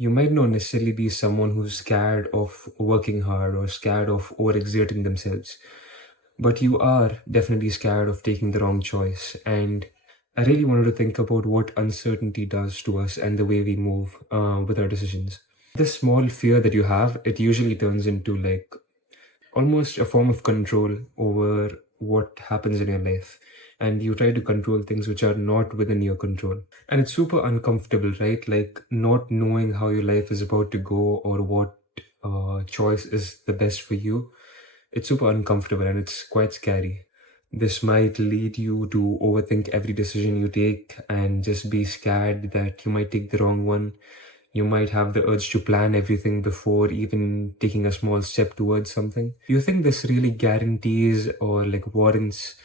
You might not necessarily be someone who's scared of working hard or scared of overexerting themselves, but you are definitely scared of taking the wrong choice. And I really wanted to think about what uncertainty does to us and the way we move with our decisions. This small fear that you have, it usually turns into like almost a form of control over what happens in your life. And you try to control things which are not within your control. And it's super uncomfortable, right? Like not knowing how your life is about to go or what choice is the best for you. It's super uncomfortable and it's quite scary. This might lead you to overthink every decision you take and just be scared that you might take the wrong one. You might have the urge to plan everything before even taking a small step towards something. You think this really guarantees or like warrants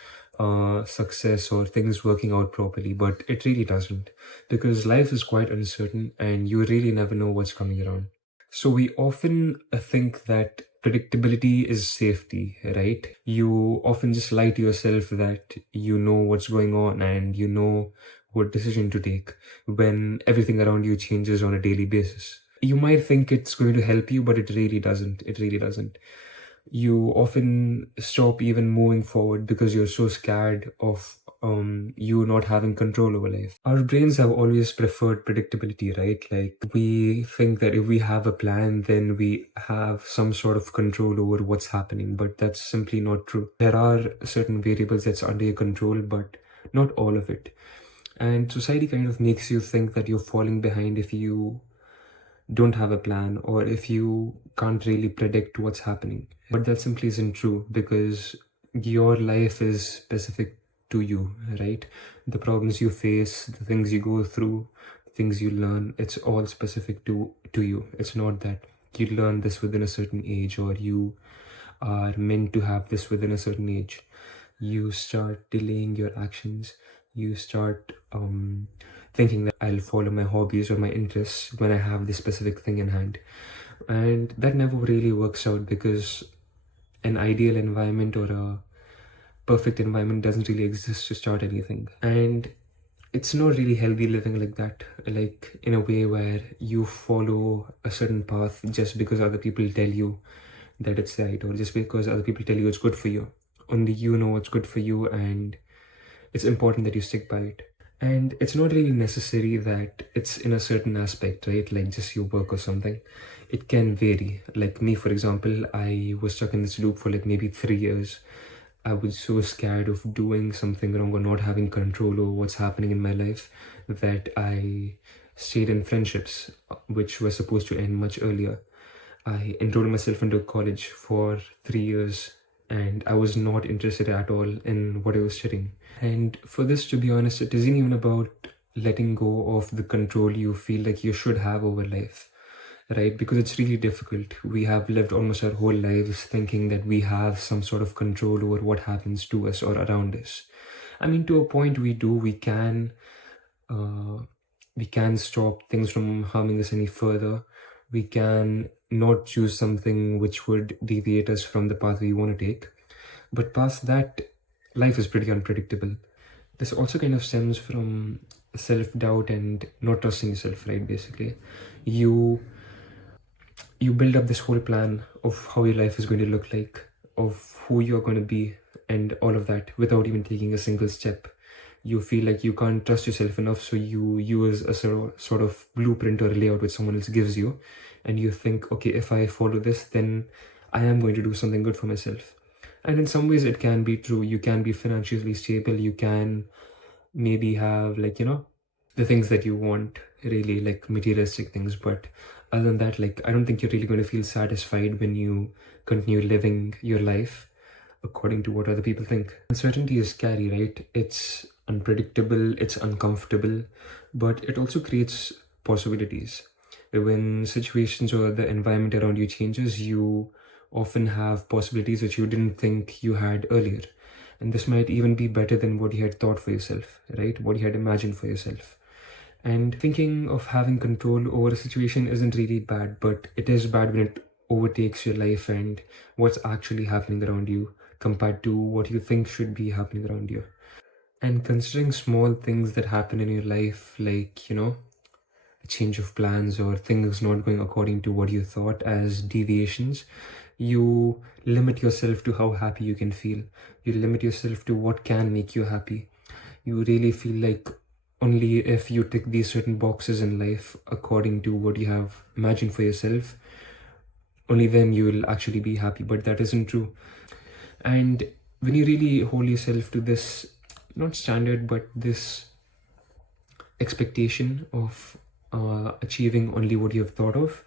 success or things working out properly, but it really doesn't, because life is quite uncertain and you really never know what's coming around. So we often think that predictability is safety, right? You often just lie to yourself that you know what's going on and you know what decision to take when everything around you changes on a daily basis. You might think it's going to help you, but it really doesn't. It really doesn't. You often stop even moving forward because you're so scared of you not having control over life. Our brains have always preferred predictability, right? Like we think that if we have a plan, then we have some sort of control over what's happening, but that's simply not true. There are certain variables that's under your control, but not all of it. And society kind of makes you think that you're falling behind if you don't have a plan or if you can't really predict what's happening. But that simply isn't true, because your life is specific to you, right? The problems you face, the things you go through, the things you learn, it's all specific to you. It's not that you learn this within a certain age or you are meant to have this within a certain age. You start delaying your actions. You start thinking that I'll follow my hobbies or my interests when I have this specific thing in hand. And that never really works out, because an ideal environment or a perfect environment doesn't really exist to start anything. And it's not really healthy living like that, like in a way where you follow a certain path just because other people tell you that it's right, or just because other people tell you it's good for you. Only you know what's good for you, and it's important that you stick by it. And it's not really necessary that it's in a certain aspect, right? Like just your work or something. It can vary. Like me, for example, I was stuck in this loop for like maybe 3 years. I was so scared of doing something wrong or not having control over what's happening in my life that I stayed in friendships which were supposed to end much earlier. I enrolled myself into college for 3 years and I was not interested at all in what I was studying. And for this, to be honest, it isn't even about letting go of the control you feel like you should have over life, right? Because it's really difficult. We have lived almost our whole lives thinking that we have some sort of control over what happens to us or around us. I mean, to a point we do. Uh, we can stop things from harming us any further. We can not choose something which would deviate us from the path we want to take. But past that, life is pretty unpredictable. This also kind of stems from self-doubt and not trusting yourself, right? Basically, you you build up this whole plan of how your life is going to look like, of who you're going to be, and all of that without even taking a single step. You feel like you can't trust yourself enough, so you use a sort of blueprint or a layout which someone else gives you, and you think, okay, if I follow this, then I am going to do something good for myself. And in some ways, it can be true. You can be financially stable. You can maybe have, like, the things that you want, really, like materialistic things. But other than that, like, I don't think you're really going to feel satisfied when you continue living your life according to what other people think. Uncertainty is scary, right? It's unpredictable, it's uncomfortable, but it also creates possibilities. When situations or the environment around you changes, you often have possibilities which you didn't think you had earlier. And this might even be better than what you had thought for yourself, right? What you had imagined for yourself. And thinking of having control over a situation isn't really bad, but it is bad when it overtakes your life and what's actually happening around you compared to what you think should be happening around you. And considering small things that happen in your life, like, a change of plans or things not going according to what you thought as deviations, you limit yourself to how happy you can feel. You limit yourself to what can make you happy. You really feel like only if you tick these certain boxes in life according to what you have imagined for yourself, only then you will actually be happy. But that isn't true. And when you really hold yourself to this, not standard, but this expectation of achieving only what you have thought of,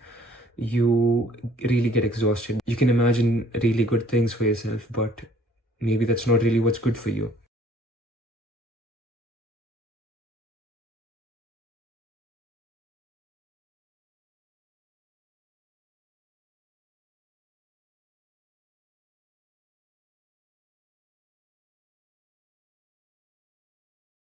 you really get exhausted. You can imagine really good things for yourself, but maybe that's not really what's good for you.